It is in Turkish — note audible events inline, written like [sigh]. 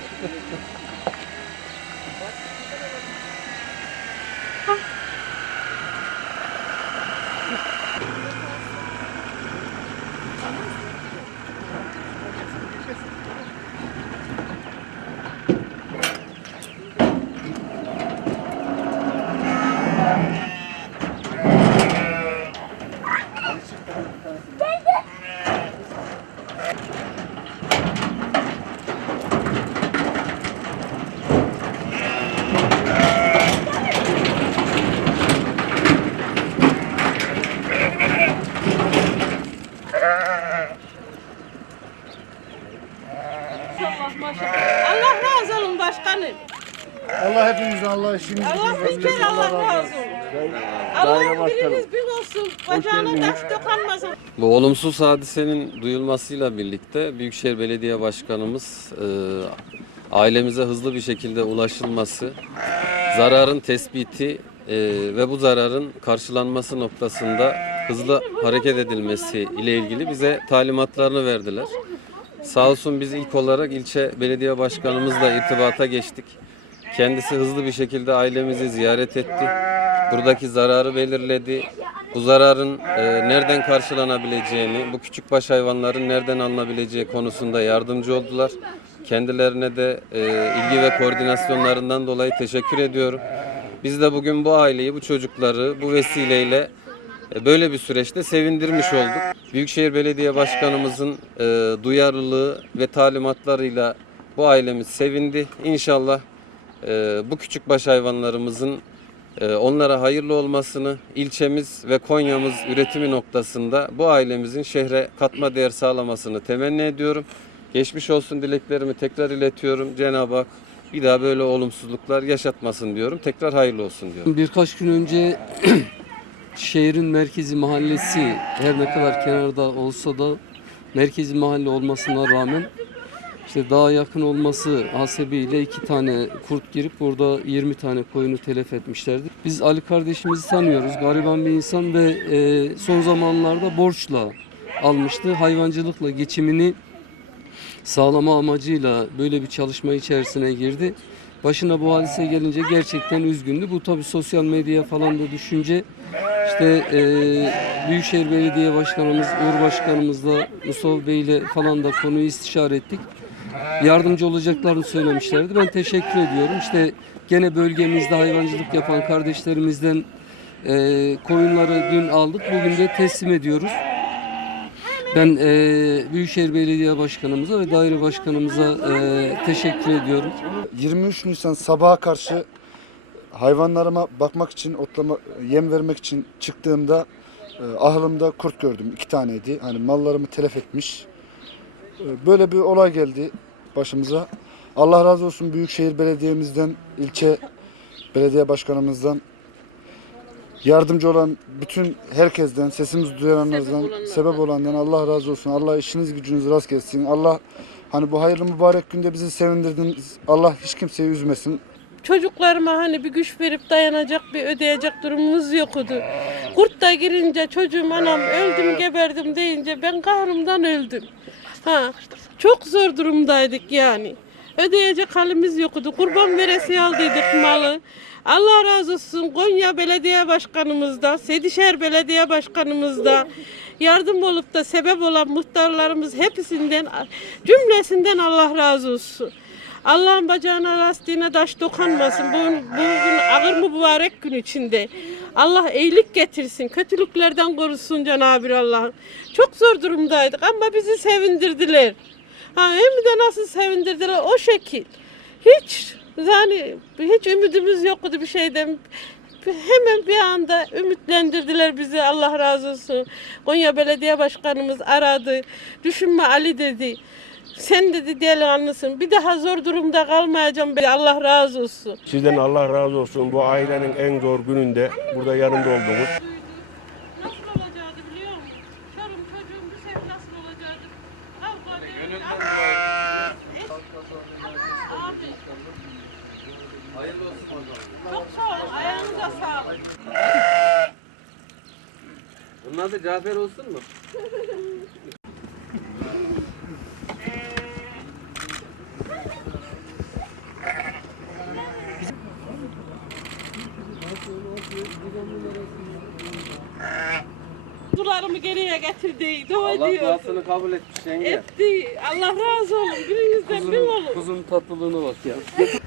確かに。Maşallah. Allah razı olsun başkanım. Allah hepimizden Allah işimizi Allah kere Allah razı olsun. Allah biriniz bir olsun. Bacağına taş dokanmasın. Bu olumsuz hadisenin duyulmasıyla birlikte Büyükşehir Belediye Başkanımız e, ailemize hızlı bir şekilde ulaşılması, zararın tespiti e, ve bu zararın karşılanması noktasında hızlı hareket edilmesi ile ilgili bize talimatlarını verdiler. Sağ olsun biz ilk olarak ilçe belediye başkanımızla irtibata geçtik. Kendisi hızlı bir şekilde ailemizi ziyaret etti. Buradaki zararı belirledi. Bu zararın e, nereden karşılanabileceğini, bu küçükbaş hayvanların nereden alınabileceği konusunda yardımcı oldular. Kendilerine de e, ilgi ve koordinasyonlarından dolayı teşekkür ediyorum. Biz de bugün bu aileyi, bu çocukları bu vesileyle Böyle bir süreçte sevindirmiş olduk. Büyükşehir Belediye Başkanımızın e, duyarlılığı ve talimatlarıyla bu ailemiz sevindi. İnşallah e, bu küçükbaş hayvanlarımızın e, onlara hayırlı olmasını, ilçemiz ve Konya'mız üretimi noktasında bu ailemizin şehre katma değer sağlamasını temenni ediyorum. Geçmiş olsun dileklerimi tekrar iletiyorum. Cenab-ı Hak bir daha böyle olumsuzluklar yaşatmasın diyorum. Tekrar hayırlı olsun diyorum. Birkaç gün önce [clears throat] şehrin merkezi mahallesi her ne kadar kenarda olsa da merkezi mahalle olmasına rağmen işte daha yakın olması hasebiyle iki tane kurt girip burada 20 tane koyunu telef etmişlerdi. Biz Ali kardeşimizi tanıyoruz. Gariban bir insan ve e, son zamanlarda borçla almıştı. Hayvancılıkla geçimini sağlama amacıyla böyle bir çalışma içerisine girdi. Başına bu hadise gelince gerçekten üzgündü. Bu tabii sosyal medyaya falan da düşünce işte e, Büyükşehir Belediye Başkanımız, Uğur Başkanımızla, Mustafa Bey ile falan da konuyu istişare ettik. Yardımcı olacaklarını söylemişlerdi. Ben teşekkür ediyorum. İşte gene bölgemizde hayvancılık yapan kardeşlerimizden e, koyunları dün aldık. Bugün de teslim ediyoruz. Ben e, Büyükşehir Belediye Başkanımıza ve daire başkanımıza e, teşekkür ediyorum. 23 Nisan sabaha karşı hayvanlarıma bakmak için, otlama, yem vermek için çıktığımda e, ahırımda kurt gördüm. iki taneydi. Hani mallarımı telef etmiş. E, böyle bir olay geldi başımıza. Allah razı olsun Büyükşehir Belediye'mizden, ilçe belediye başkanımızdan, yardımcı olan bütün herkesten, sesimizi duyanlardan, sebep olandan Allah razı olsun. Allah işiniz gücünüz rast gelsin. Allah hani bu hayırlı mübarek günde bizi sevindirdiniz. Allah hiç kimseyi üzmesin. Çocuklarıma hani bir güç verip dayanacak bir ödeyecek durumumuz yoktu. Kurt da girince çocuğum anam öldüm geberdim deyince ben kahrımdan öldüm. Ha, çok zor durumdaydık yani. Ödeyecek halimiz yoktu. Kurban veresi aldıydık malı. Allah razı olsun Konya Belediye Başkanımızda, Sedişehir Belediye Başkanımızda yardım olup da sebep olan muhtarlarımız hepsinden cümlesinden Allah razı olsun. Allah'ın bacağına lastiğine taş dokanmasın. Bugün, bugün ağır mübarek gün içinde. Allah iyilik getirsin. Kötülüklerden korusun Cenab-ı Allah. Çok zor durumdaydık ama bizi sevindirdiler. Ha, hem de nasıl sevindirdiler o şekil. Hiç yani hiç ümidimiz yoktu bir şeyden. Hemen bir anda ümitlendirdiler bizi Allah razı olsun. Konya Belediye Başkanımız aradı. Düşünme Ali dedi. Sen dedi delikanlısın. Bir daha zor durumda kalmayacağım. Allah razı olsun. Sizden Allah razı olsun. Bu ailenin en zor gününde burada yanımda oldunuz. Nasıl olacaktı biliyor musun? Çorum çocuğum bir sefer nasıl olacaktı? Kavga Abi. Çok sağ ol. Ayağınıza sağlık. Bunun adı Cafer olsun mu? [laughs] çocuklarımı geriye getirdi. Dua Allah ediyordu. duasını kabul etmiş yenge. Etti. Allah razı olun. Birinizden kuzun, bir olun. Kuzun tatlılığına bak ya. [laughs]